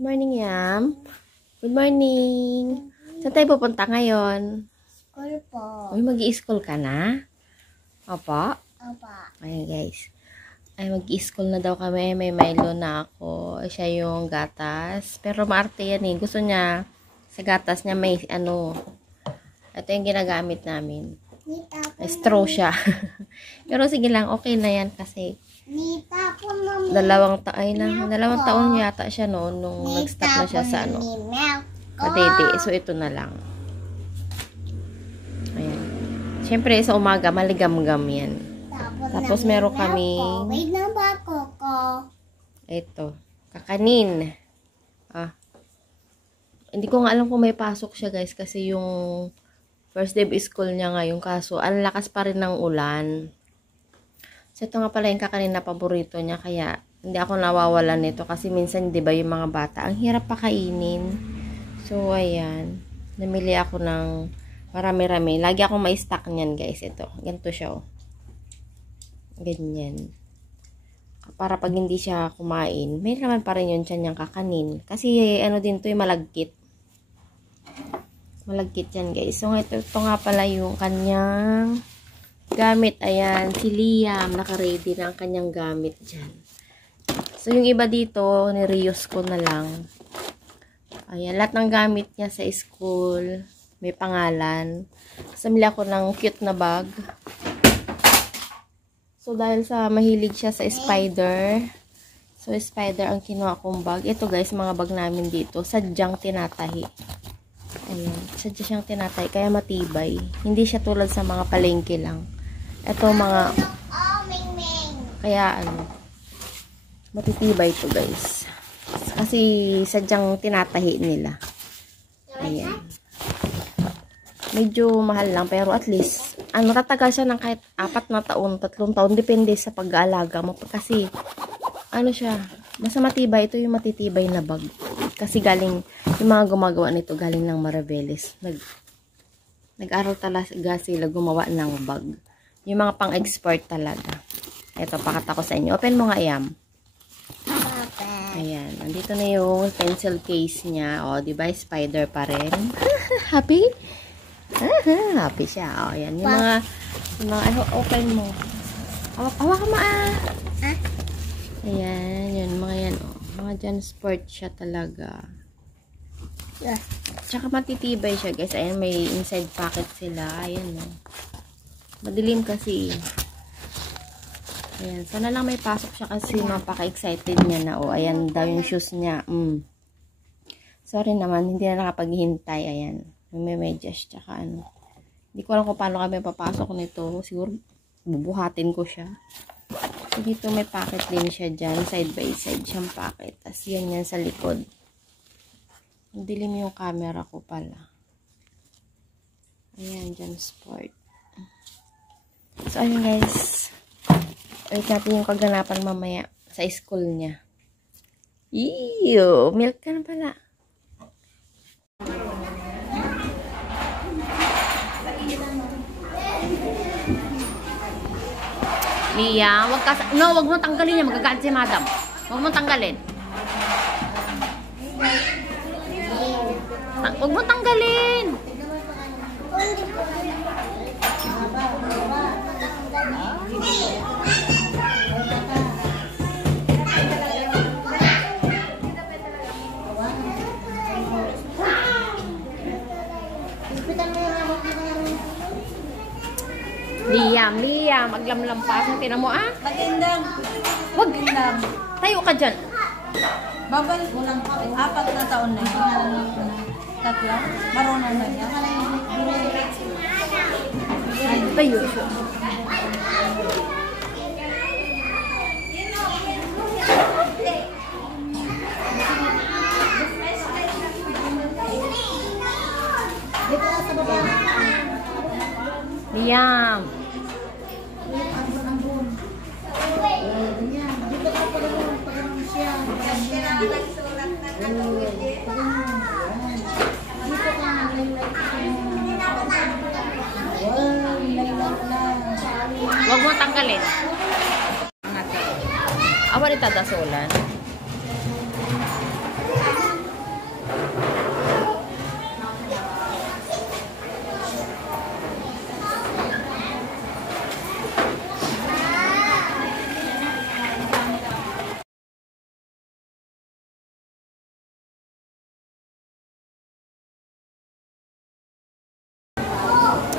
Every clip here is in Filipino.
Good morning, Yam. Good morning. Saan tayo pupunta ngayon? School po. Uy, mag-i-school ka na? Opo? Opo. Ayan, guys. Ay, mag-i-school na daw kami. May Milo na ako. Siya yung gatas. Pero maarte yan eh. Gusto niya, sa gatas niya may ano. Ito yung ginagamit namin. Straw siya. Pero sige lang, okay na yan kasi dalawang taon yata siya noon nung nag-stop na siya sa ano. Kadede. So, ito na lang. Ayan. Siyempre, sa umaga, maligam-gam yan. Tapos, meron kaming ito. Kakanin. Hindi ko nga alam kung may pasok siya, guys. Kasi yung first day of school niya ngayon. Kaso, ang lakas pa rin ng ulan. So, ito nga pala yung kakanin na paborito niya. Kaya, hindi ako nawawalan nito. Kasi minsan, di ba, yung mga bata, ang hirap pakainin. So, ayan. Namili ako ng marami-rami. Lagi akong ma-stack niyan, guys. Ito. Ganito siya, oh. Ganyan. Para pag hindi siya kumain, may naman pa rin yun siya niyang kakanin. Kasi, ano din to, yung malagkit. Malagkit yan, guys. So, ito nga pala yung kanyang gamit. Ayan, si Liam, naka-ready na ang kanyang gamit dyan. So, yung iba dito, ni-reuse ko na lang. Ayan, lahat ng gamit niya sa school, may pangalan. Samili ako ng cute na bag. So, dahil sa mahilig siya sa spider, so, spider ang kinuha kong bag. Ito, guys, mga bag namin dito, sadyang tinatahi. Ayan, sadya siyang tinatahi, kaya matibay. Hindi siya tulad sa mga palengke lang. Ito mga, kaya ano, matitibay to, guys. Kasi sadyang tinatahi nila. Ayan. Medyo mahal lang, pero at least, ano, tatagal siya ng kahit 4 na taon, 3 taon, depende sa pag-aalaga mo. Kasi, ano siya, basta matibay, ito yung matitibay na bag. Kasi galing, yung mga gumagawa nito, galing ng Maraveles. Nag-aral talaga sila gumawa ng bag. Yung mga pang-export talaga. Ito, pakata ko sa inyo. Open mo nga, Yam. Ayan. Nandito na yung pencil case niya. O, diba? Spider pa rin. Happy? Happy siya. O, ayan. Yung mga open mo. Hawa ka Ayan. Yun, mga yan. O. Mga dyan sport siya talaga. Tsaka matitibay siya, guys. Ayan, may inside pocket sila. Ayan, o. Madilim kasi. Ayan. Sana lang may pasok siya kasi mapaka-excited niya na. O, ayan daw yung shoes niya. Sorry naman, hindi na nakapaghintay. Ayan. May medyas tsaka ano. Hindi ko alam kung paano kami papasok nito. Siguro, bubuhatin ko siya. So, dito may pocket din siya dyan. Side by side siyang pocket. Tapos, yan sa likod. Dilim yung camera ko pala. Ayan, dyan sport. So, ayun guys. Ulit natin yung kaganapan mamaya sa school niya. Ew! Milk ka na pala. Liam, wag mo tanggalin yan. Magagalit si madam. Wag mo tanggalin. Wag mo tanggalin. Liam, maglamlampas. Tinan mo, Magandang. Wag. Tayo ka dyan. Babal mo lang 4 na taon na yun. 3. Marunong na yan. Tayo siya. Liam. Huwag mo tanggalin. Awa rin tadasolan.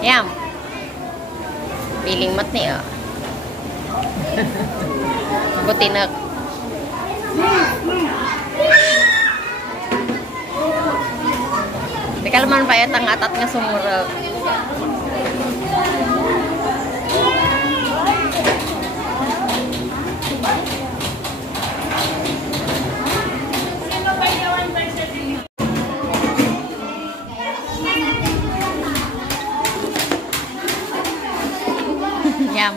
Yam. Piling mat ni oh. Butinak. Di kalman pa yatang atat nga sumurag. Yum.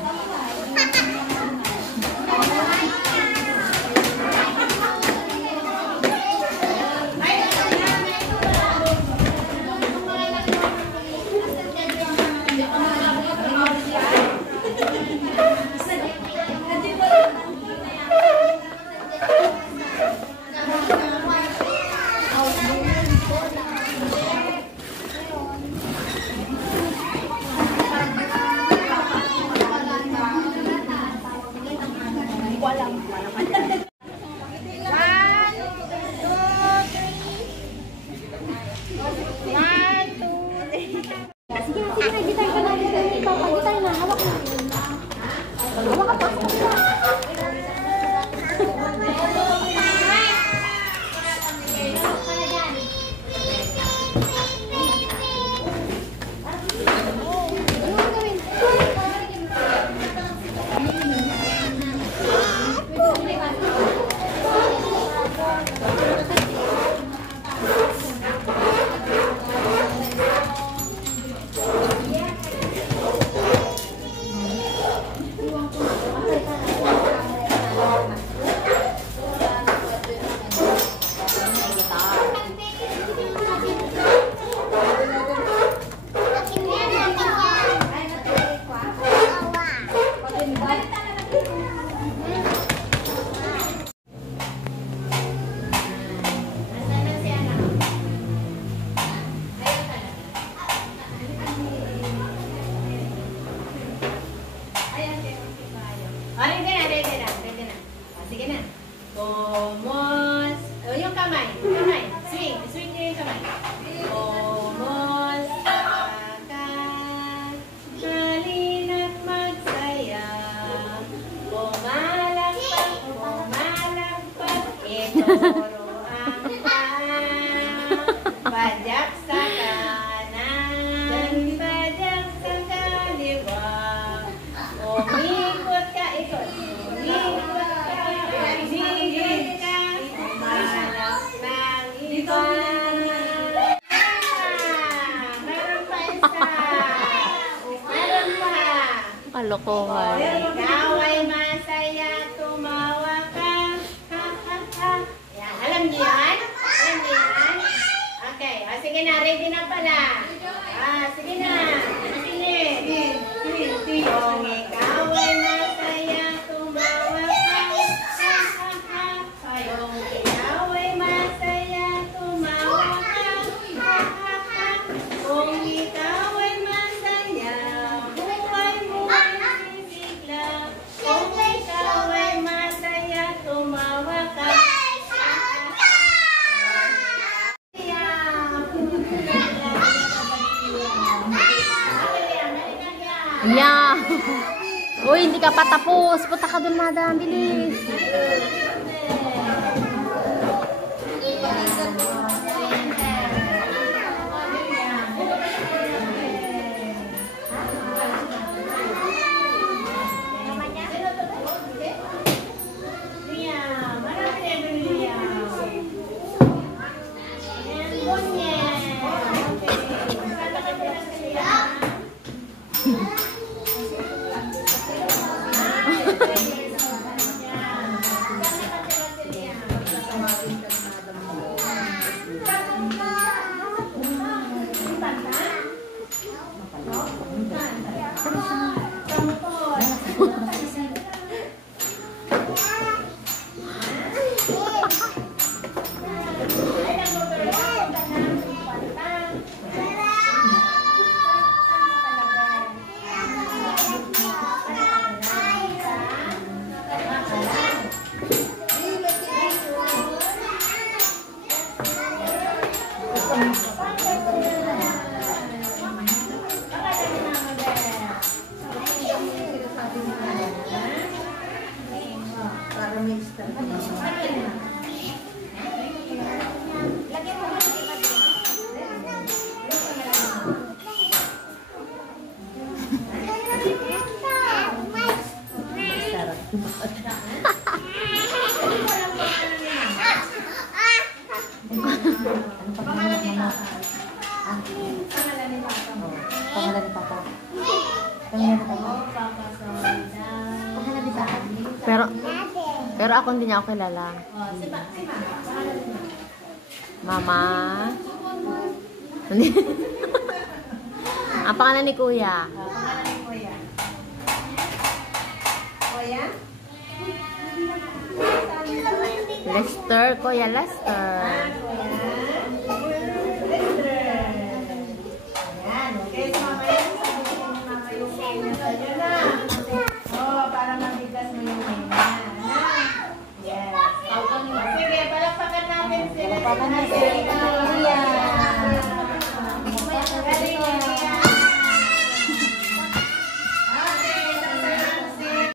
Sige na. Pomos. O, yung kamay. Kamay. Swing. Swing niyo yung kamay. Pomos. Akan. Halina't magsaya. Pumalakpak. Pumalakpak. Ituro ang paa. Padyak sa kanan. Padyak sa kaliwa. Umikot ka. Ikot. Umikot. Kalokohan. Ikaw ay masaya, tumawa ka. Ha, ha, ha. Yan. Alam niyo yan? Alam niyo yan? Okay. O, sige na. Ready na pala. Sige na. Sige. Kung ikaw ay masaya, tumawa ka. Ha, ha, ha. Kung ikaw ay masaya, tumawa ka. Ha, ha, ha. Kung ikaw ay masaya, buhay mo ay sisigla. Kung ikaw ay masaya, tumawa ka. Yeah. Uy, hindi ka pa tapos. Punta ka dun, madam. Bilis. pangalan ni Papa? Pangalan ni Papa mo? Pangalan ni Papa. Pangalan ni Papa? Pangalan ni Papa? Pero ako hindi niya ako kilala. Si Mama. Pangalan ni Mama. Ang pangalan ni Kuya. Pangalan ni Kuya. Kuya? Lester. Kuya Lester. Ayan, okay. So, mamaya sasabihin ni Mama yung name sa'yo na. Oh, para mabiglas mo yung name na. Yes. Sige, palakpakan natin sila. Palakpakan natin.